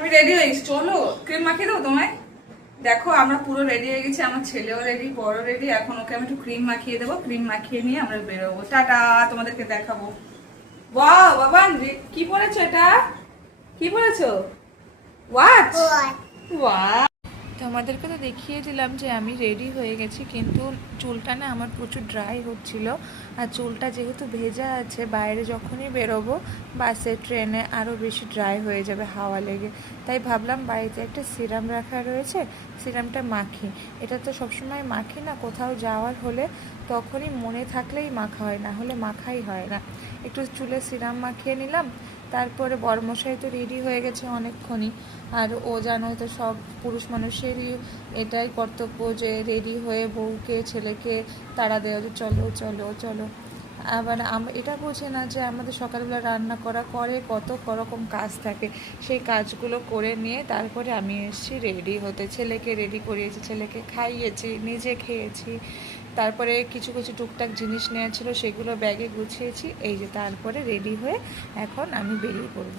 আমি রেডি হয়ে গেছি, চলো ক্রিম মাখিয়ে দেবো তোমায়। দেখো আমরা পুরো রেডি হয়ে গেছি, আমার ছেলেও রেডি, বড় রেডি। এখন ওকে আমি একটু ক্রিম মাখিয়ে দেবো, ক্রিম মাখিয়ে নিয়ে আমরা বেরোবো। টাটা, তোমাদেরকে দেখাবো। বাহ বাবা, কি পরেছো এটা? কি পরেছো? ওয়াচ। ওয়াও, তোমাদেরকে তো দেখিয়ে দিলাম যে আমি রেডি হয়ে গেছি, কিন্তু চুলটা না আমার প্রচুর ড্রাই হচ্ছিল। আর চুলটা যেহেতু ভেজা আছে, বাইরে যখনই বেরোবো বাসে ট্রেনে আরও বেশি ড্রাই হয়ে যাবে হাওয়া লেগে। তাই ভাবলাম বাড়িতে একটা সিরাম রাখা রয়েছে, সিরামটা মাখি। এটা তো সবসময় মাখি না, কোথাও যাওয়ার হলে তখনই মনে থাকলেই মাখা হয়, না হলে মাখাই হয় না। একটু চুলে সিরাম মাখিয়ে নিলাম। তারপরে বড়মশাই তো রেডি হয়ে গেছে অনেকক্ষণই। আর ও জানোই তো, সব পুরুষ মানুষেরই এটাই কর্তব্য যে রেডি হয়ে বউকে ছেলেকে তাড়া দেওয়া, যে চলো চলো চলো। আবার এটা বোঝে না যে আমাদের সকালবেলা রান্না করা করে কত রকম কাজ থাকে, সেই কাজগুলো করে নিয়ে তারপরে আমি এসেছি রেডি হতে। ছেলেকে রেডি করিয়েছি, ছেলেকে খাইয়েছি, নিজে খেয়েছি। তারপরে কিছু কিছু টুকটাক জিনিস নেওয়া ছিল, সেগুলো ব্যাগে গুছিয়েছি। এই যে তারপরে রেডি হয়ে এখন আমি বেরিয়ে পড়ব।